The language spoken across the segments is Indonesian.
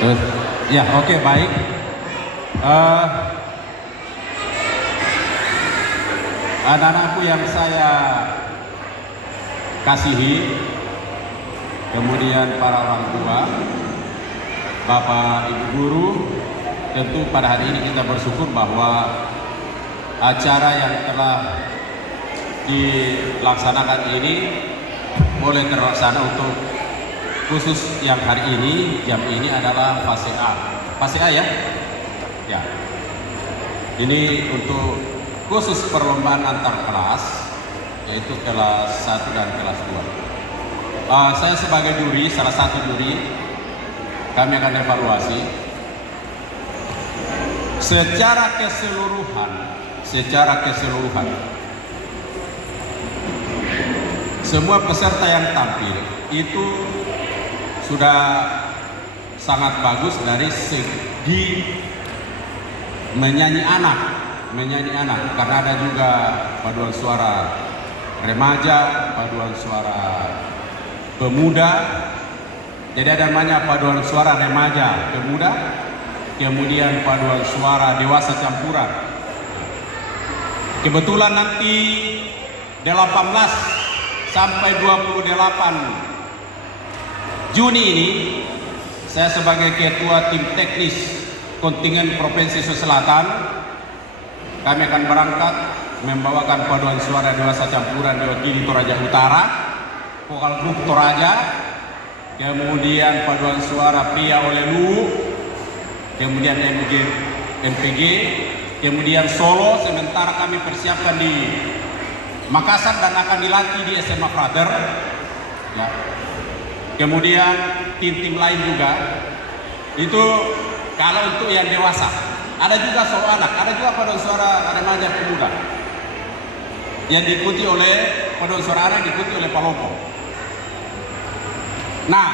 Terus, ya oke, baik. Eh, Anak-anakku yang saya kasihi, kemudian para orang tua, Bapak Ibu guru, tentu pada hari ini kita bersyukur bahwa acara yang telah dilaksanakan ini boleh terlaksana untuk khusus yang hari ini, jam ini adalah fase A. Fase A ya? Ya. Ini untuk khusus perlombaan antar kelas, yaitu kelas 1 dan kelas 2. Saya sebagai juri, salah satu juri, kami akan evaluasi secara keseluruhan semua peserta yang tampil itu sudah sangat bagus dari segi menyanyi anak, karena ada juga paduan suara remaja, paduan suara pemuda. Jadi ada namanya paduan suara remaja pemuda, kemudian paduan suara dewasa campuran. Kebetulan nanti 18 sampai 28 Juni ini saya sebagai ketua tim teknis kontingen Provinsi Sulawesi Selatan, kami akan berangkat membawakan paduan suara dewasa campuran diwakili Toraja Utara, vokal grup Toraja, kemudian paduan suara pria oleh Lu, kemudian MPG, kemudian solo. Sementara kami persiapkan di Makassar dan akan dilatih di SMA Frater. Ya. Kemudian tim-tim lain juga. Itu kalau untuk yang dewasa. Ada juga solo anak, ada juga paduan suara remaja pemuda. Yang diikuti oleh paduan suara anak, diikuti oleh Palopo. Nah,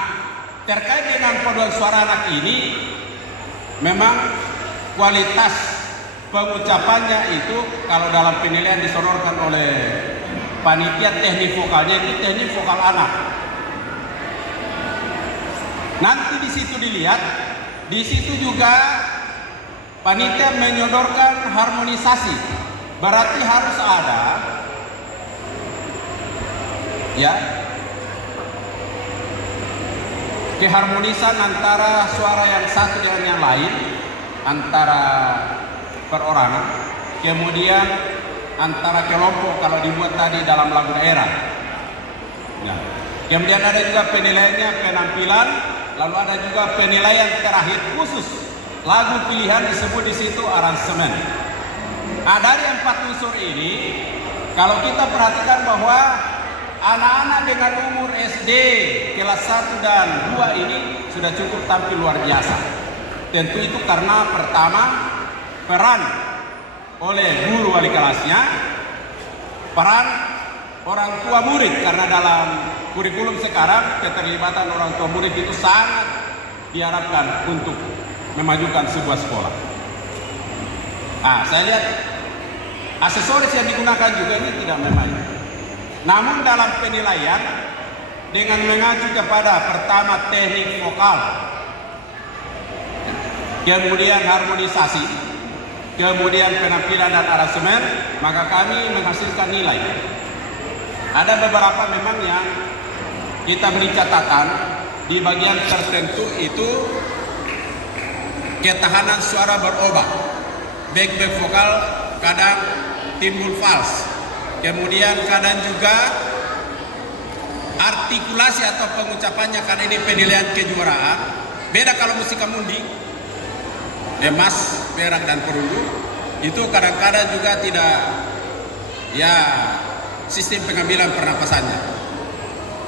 terkait dengan paduan suara anak ini, memang kualitas pengucapannya itu kalau dalam penilaian disonorkan oleh panitia teknik vokalnya itu teknik vokal anak. Nanti di situ dilihat, di situ juga panitia menyodorkan harmonisasi. Berarti harus ada ya keharmonisan antara suara yang satu dengan yang lain, antara perorangan, kemudian antara kelompok kalau dibuat tadi dalam lagu daerah. Nah, kemudian ada juga penilaiannya penampilan, lalu ada juga penilaian terakhir khusus lagu pilihan disebut di situ aransemen. Nah, dari 4 unsur ini, kalau kita perhatikan bahwa anak-anak dengan umur SD kelas 1 dan 2 ini sudah cukup tampil luar biasa. Tentu itu karena pertama peran oleh guru wali kelasnya, peran orang tua murid, karena dalam kurikulum sekarang keterlibatan orang tua murid itu sangat diharapkan untuk memajukan sebuah sekolah. Nah, saya lihat aksesoris yang digunakan juga ini tidak main-main. Namun dalam penilaian dengan mengacu kepada pertama teknik vokal, kemudian harmonisasi, kemudian penampilan dan aransemen, maka kami menghasilkan nilai. Ada beberapa memang yang kita beri catatan di bagian tertentu itu ketahanan suara berubah, back vokal kadang timbul fals, kemudian kadang juga artikulasi atau pengucapannya, karena ini penilaian kejuaraan. Beda kalau musik mundi, emas, perak dan perunggu, itu kadang-kadang juga tidak ya sistem pengambilan pernapasannya.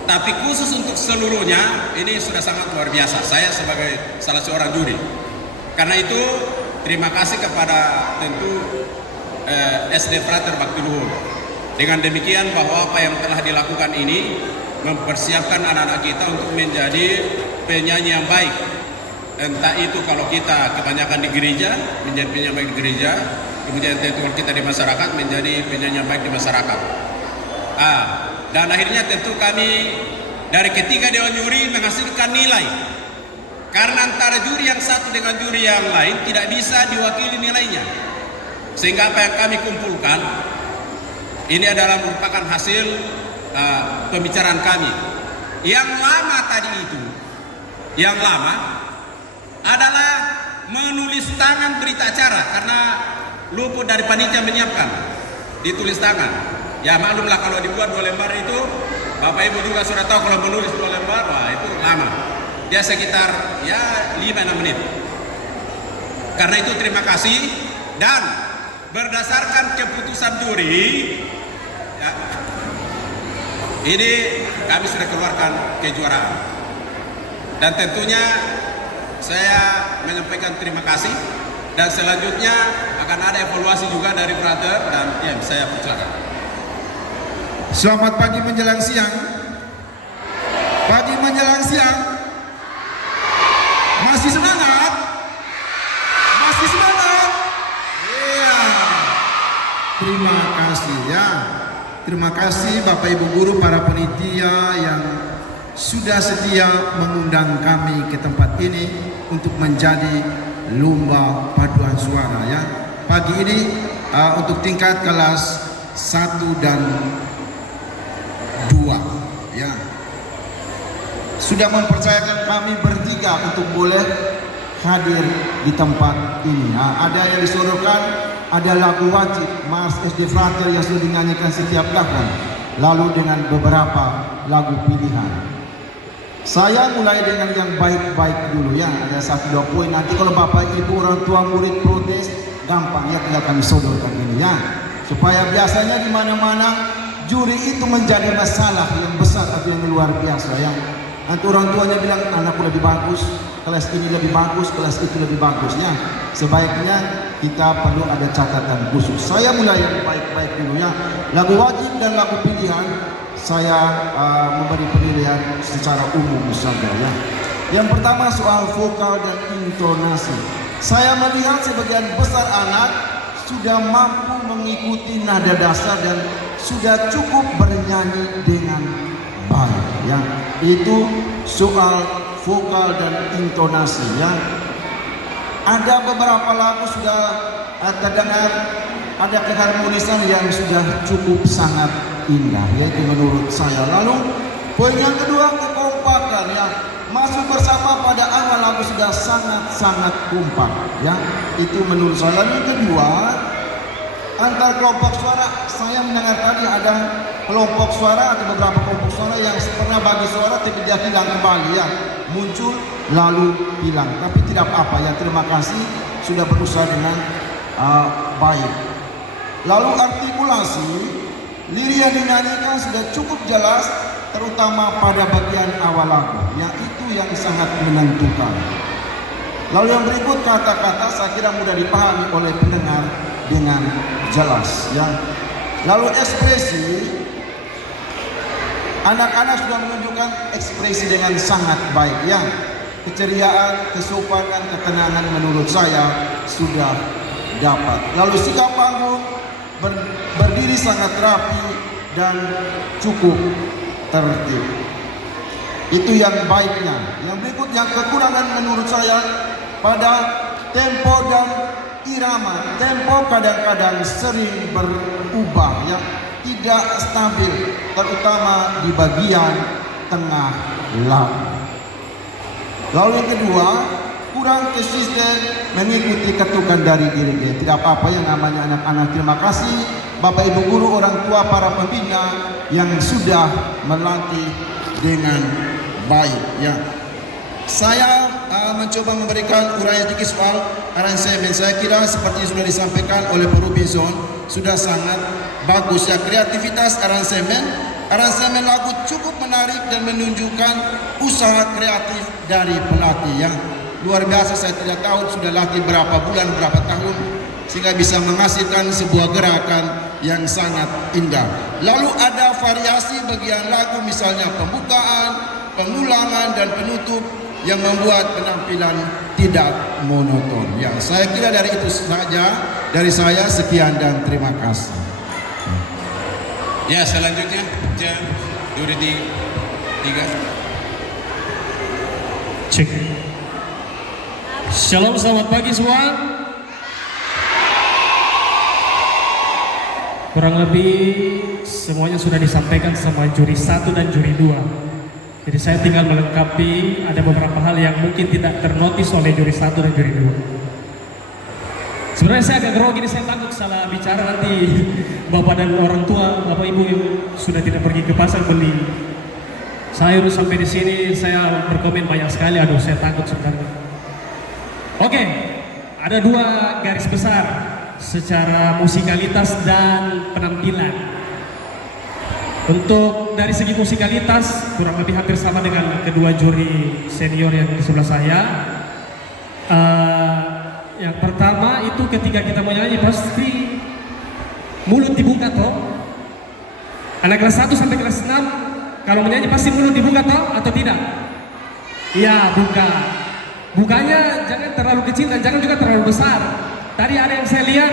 Tapi khusus untuk seluruhnya ini sudah sangat luar biasa. Saya sebagai salah seorang juri. Karena itu terima kasih kepada tentu SD Frater Bakti Luhur. Dengan demikian bahwa apa yang telah dilakukan ini mempersiapkan anak-anak kita untuk menjadi penyanyi yang baik. Entah itu kalau kita kebanyakan di gereja, menjadi penyanyi baik di gereja, kemudian tentu kita di masyarakat menjadi penyanyi yang baik di masyarakat. Dan akhirnya tentu kami dari ketiga dewan juri menghasilkan nilai Karena antara juri yang satu dengan juri yang lain tidak bisa diwakili nilainya. Sehingga apa yang kami kumpulkan ini adalah merupakan hasil pembicaraan kami. Yang lama tadi itu, yang lama adalah menulis tangan berita acara karena luput dari panitia menyiapkan, ditulis tangan. Ya maklumlah kalau dibuat 2 lembar itu, Bapak Ibu juga sudah tahu kalau menulis 2 lembar, wah itu lama. Dia sekitar ya 5-6 menit. Karena itu terima kasih, dan berdasarkan keputusan juri ya, ini kami sudah keluarkan kejuaraan. Dan tentunya saya menyampaikan terima kasih, dan selanjutnya akan ada evaluasi juga dari brother dan tim. Saya persilakan. Selamat pagi menjelang siang. Pagi menjelang siang. Masih semangat? Masih semangat? Iya. Terima kasih ya. Terima kasih Bapak Ibu guru, para panitia yang sudah setia mengundang kami ke tempat ini untuk menjadi lomba paduan suara ya. Pagi ini untuk tingkat kelas 1 dan 2 ya. Sudah mempercayakan kami bertiga untuk boleh hadir di tempat ini. Ada yang disodorkan, ada lagu wajib Mars SD Frater yang sudah dinyanyikan setiap tahun, lalu dengan beberapa lagu pilihan. Saya mulai dengan yang baik-baik dulu ya. Ada 1-2 poin, nanti kalau Bapak Ibu orang tua murid protes, gampang ya, tinggal kami sodorkan ini ya. Supaya biasanya di mana-mana juri itu menjadi masalah yang besar atau yang luar biasa ya. Nanti orang tuanya bilang anakku lebih bagus, kelas ini lebih bagus, kelas itu lebih bagus ya. Sebaiknya kita perlu ada catatan khusus. Saya mulai yang baik-baik dulu ya. Lagu wajib dan lagu pilihan saya memberi penilaian secara umum saja ya. Yang pertama soal vokal dan intonasi. Saya melihat sebagian besar anak sudah mampu mengikuti nada dasar dan sudah cukup bernyanyi dengan baik ya. Itu soal vokal dan intonasi ya. Ada beberapa lagu sudah terdengar ada keharmonisan yang sudah cukup sangat indah yaitu menurut saya. Lalu poin yang kedua, kekompakan ya. Masuk bersama pada awal lagu sudah sangat kompak ya. Itu menurut saya. Lalu yang kedua, antar kelompok suara, saya mendengar tadi ada kelompok suara atau beberapa kelompok suara yang pernah bagi suara tapi dia hilang kembali ya, muncul lalu hilang, tapi tidak apa ya, terima kasih sudah berusaha dengan baik. Lalu artikulasi lirik yang dinyanyikan sudah cukup jelas, terutama pada bagian awal lagu yang itu yang sangat menentukan. Lalu yang berikut, kata-kata saya kira mudah dipahami oleh pendengar dengan jelas ya. Lalu ekspresi, anak-anak sudah menunjukkan ekspresi dengan sangat baik ya. Keceriaan, kesopanan, ketenangan menurut saya sudah dapat. Lalu sikap panggung, berdiri sangat rapi dan cukup tertib. Itu yang baiknya. Yang berikut, yang kekurangan menurut saya pada tempo dan irama. Tempo kadang-kadang sering berubah ya, tidak stabil, terutama di bagian tengah lagu. Lalu yang kedua, kurang konsisten mengikuti ketukan dari dirinya. Tidak apa-apa yang namanya anak-anak. Terima kasih Bapak Ibu guru, orang tua, para pembina yang sudah melatih dengan baik ya. Saya mencoba memberikan uraian sedikit soal aransemen. Saya kira seperti sudah disampaikan oleh Pak Robinson, sudah sangat bagus ya. Kreativitas aransemen lagu cukup menarik dan menunjukkan usaha kreatif dari pelatih ya. Luar biasa, saya tidak tahu sudah latih berapa bulan, berapa tahun, sehingga bisa menghasilkan sebuah gerakan yang sangat indah. Lalu ada variasi bagian lagu, misalnya pembukaan, pengulangan, dan penutup yang membuat penampilan tidak monoton. Ya, saya kira dari itu saja dari saya. Sekian dan terima kasih. Ya, selanjutnya juri 3. Cek. Shalom, selamat pagi semua. Kurang lebih semuanya sudah disampaikan sama juri 1 dan juri 2. Jadi saya tinggal melengkapi, ada beberapa hal yang mungkin tidak ternotis oleh juri 1 dan juri 2. Sebenarnya saya agak grogi, ini saya takut salah bicara nanti bapak dan orang tua, bapak ibu yang sudah tidak pergi ke pasar beli sayur sampai di sini saya berkomen banyak sekali. Aduh, saya takut sebenarnya. Oke, ada 2 garis besar secara musikalitas dan penampilan. Untuk dari segi musikalitas kurang lebih hampir sama dengan kedua juri senior yang di sebelah saya. Yang pertama itu ketika kita mau nyanyi pasti mulut dibuka toh. Anak kelas 1 sampai kelas 6 kalau menyanyi pasti mulut dibuka toh atau tidak? Iya, buka. Bukanya jangan terlalu kecil dan jangan juga terlalu besar. Tadi ada yang saya lihat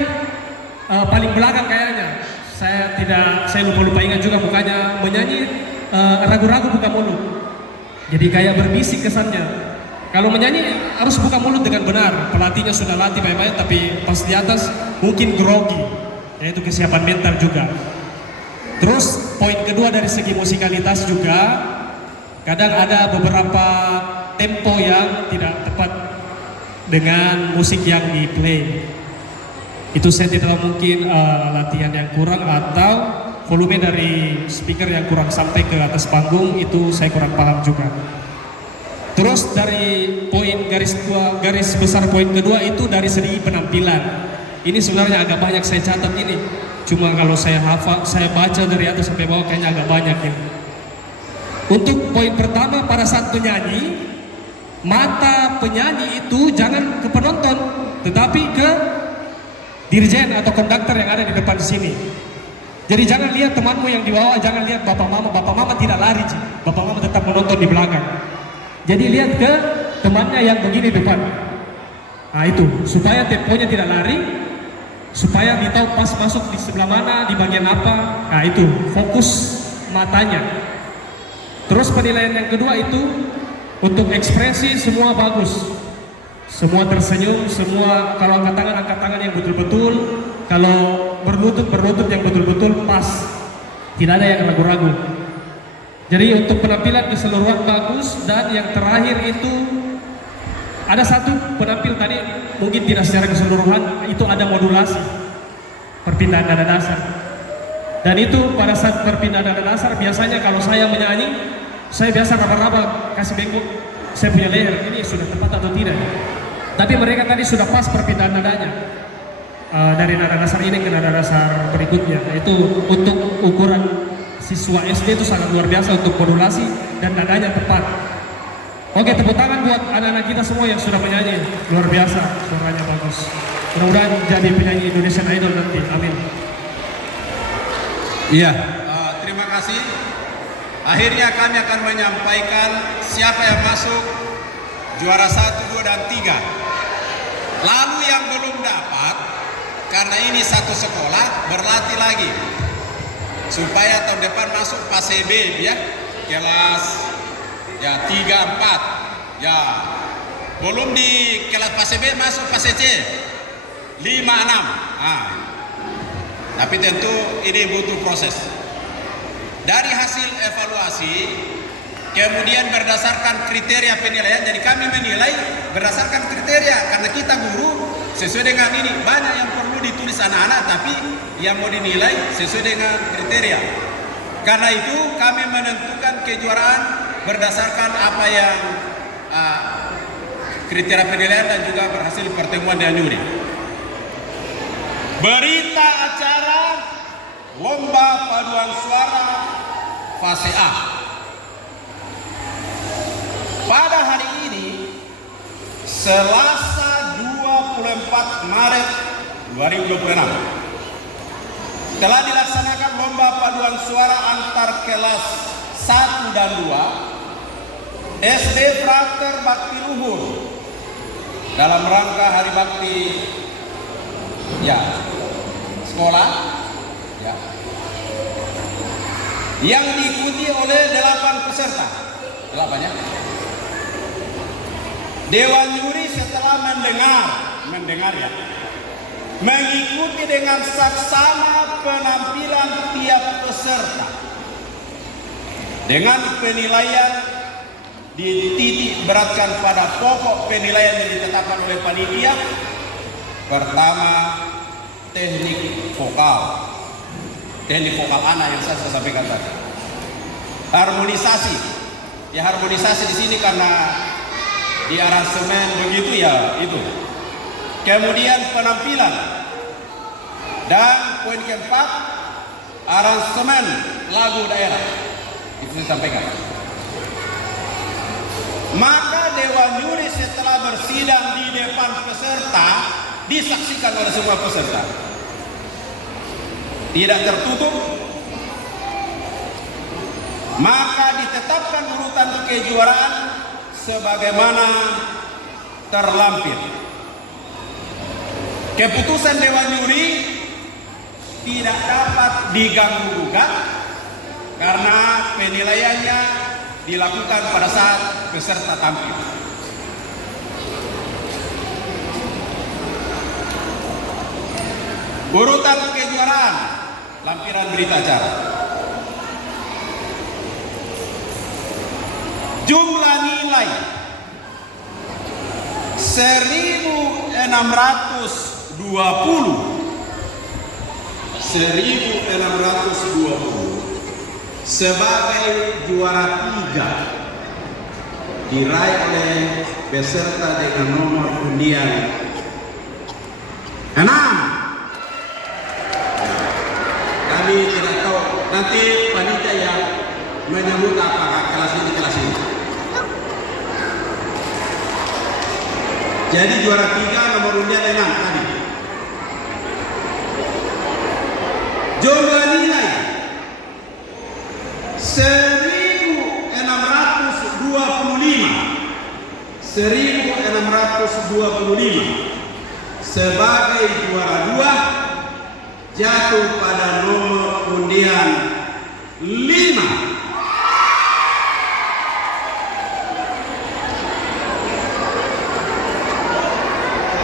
paling belakang kayaknya. Saya lupa ingat juga bukanya menyanyi ragu-ragu buka mulut. Jadi kayak berbisik kesannya. Kalau menyanyi harus buka mulut dengan benar. Pelatihnya sudah latih baik-baik, tapi pas di atas mungkin grogi. Yaitu kesiapan mental juga. Terus poin kedua dari segi musikalitas juga, kadang ada beberapa tempo yang tidak tepat dengan musik yang di play. Itu saya tidak tahu, mungkin latihan yang kurang atau volume dari speaker yang kurang sampai ke atas panggung, itu saya kurang paham juga. Terus dari poin garis besar poin kedua itu dari segi penampilan. Ini sebenarnya agak banyak saya catat ini. Cuma kalau saya hafal, saya baca dari atas sampai bawah kayaknya agak banyak ya. Untuk poin pertama, pada saat penyanyi, mata penyanyi itu jangan ke penonton, tetapi ke dirjen atau konduktor yang ada di depan sini. Jadi jangan lihat temanmu yang di bawah, jangan lihat bapak mama tidak lari, bapak mama tetap menonton di belakang. Jadi lihat ke temannya yang begini depan. Nah itu, supaya temponya tidak lari, supaya ditahu pas masuk di sebelah mana, di bagian apa. Nah itu, fokus matanya. Terus penilaian yang kedua itu, untuk ekspresi semua bagus, semua tersenyum, semua kalau angkat tangan yang betul-betul, kalau berlutut yang betul-betul pas, tidak ada yang ragu-ragu. Jadi untuk penampilan keseluruhan bagus. Dan yang terakhir itu ada satu penampil tadi mungkin tidak secara keseluruhan, itu ada modulasi perpindahan nada dasar. Dan itu pada saat perpindahan nada dasar biasanya kalau saya menyanyi, saya biasa raba-raba kasih bengkok saya punya leher, ini sudah tepat atau tidak. Tapi mereka tadi sudah pas perpindahan nadanya dari nada dasar ini ke nada dasar berikutnya. Itu untuk ukuran siswa SD itu sangat luar biasa untuk modulasi dan nadanya tepat. Oke, tepuk tangan buat anak-anak kita semua yang sudah menyanyi, luar biasa, suaranya bagus. Mudah-mudahan jadi penyanyi Indonesian Idol nanti, amin. Iya, terima kasih. Akhirnya kami akan menyampaikan siapa yang masuk juara 1, 2, dan 3. Lalu yang belum dapat, karena ini satu sekolah, berlatih lagi supaya tahun depan masuk fase B ya, kelas 3, 4 ya. Belum di kelas fase B, masuk fase C 5, 6. Tapi tentu ini butuh proses. Dari hasil evaluasi, kemudian berdasarkan kriteria penilaian, jadi kami menilai berdasarkan kriteria, karena kita guru sesuai dengan ini. Banyak yang perlu ditulis anak-anak, tapi yang mau dinilai sesuai dengan kriteria. Karena itu kami menentukan kejuaraan berdasarkan apa yang kriteria penilaian dan juga berhasil pertemuan dengan juri. Berita acara Lomba Paduan Suara Fase A. Pada hari ini, Selasa 24 Maret 2026, telah dilaksanakan Lomba Paduan Suara antar kelas 1 dan 2 SD Frater Bakti Luhur dalam rangka Hari Bakti sekolah yang diikuti oleh 8 peserta. 8 ya. Dewan juri setelah mendengar ya, mengikuti dengan saksama penampilan tiap peserta dengan penilaian dititik beratkan pada pokok penilaian yang ditetapkan oleh panitia. Pertama, teknik vokal anak yang saya sampaikan tadi. Harmonisasi, ya harmonisasi di sini karena di aransemen begitu ya itu. Kemudian penampilan, dan poin keempat, aransemen lagu daerah. Itu disampaikan. Maka Dewan Juri setelah bersidang di depan peserta disaksikan oleh semua peserta, tidak tertutup, maka ditetapkan urutan kejuaraan sebagaimana terlampir. Keputusan Dewan Juri tidak dapat diganggu-gugat karena penilaiannya dilakukan pada saat peserta tampil. Urutan kejuaraan, lampiran berita acara. Jumlah nilai 1620 sebagai juara 3 diraih oleh peserta dengan nomor undian 6. Kami tidak tahu, nanti panitia yang menyebut apakah kelas ini. Jadi juara 3 nomor undian 6 tadi. Jumlah nilai 1625 sebagai juara 2 jatuh pada nomor undian 5.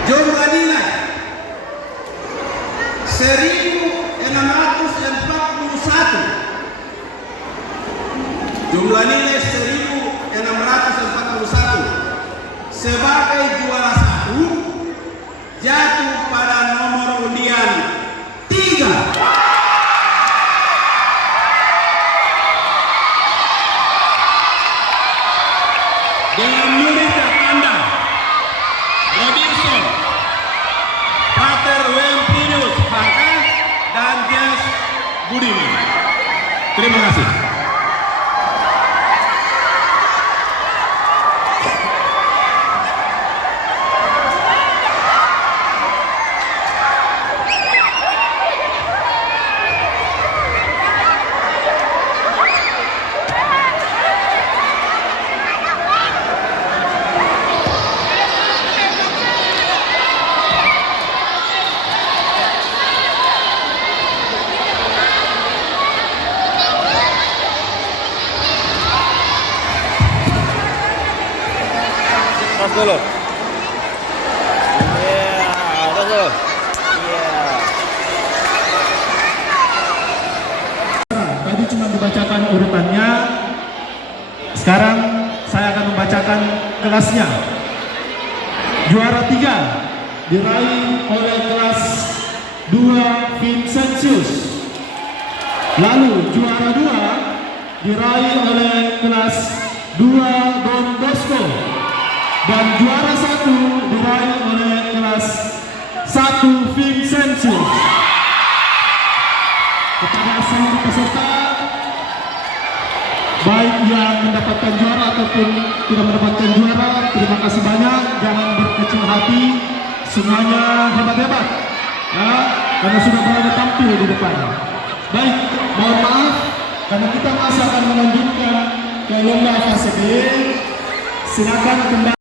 Jumlah nilai 1641. Jumlah nilai 1641 sebagai juara 1 jatuh pada nomor undian 3. Dengan murid terpandang Robinson, Pater Wempinius Haka, dan Jas Budiman. Terima kasih. Atas dulu. Iya, atas dulu. Iya. Tadi cuma dibacakan urutannya. Sekarang saya akan membacakan kelasnya. Juara 3 diraih oleh kelas 2 Vincentius. Lalu juara 2 diraih oleh kelas 2 Don Bosco. Dan juara 1 diraih oleh kelas 1 Vincentius. Kepada seluruh peserta, baik yang mendapatkan juara ataupun tidak mendapatkan juara, terima kasih banyak. Jangan berkecil hati, semuanya hebat-hebat ya, karena sudah berani tampil di depan. Baik, mohon maaf karena kita masih akan melanjutkan ke lomba fase B. Silakan kembali.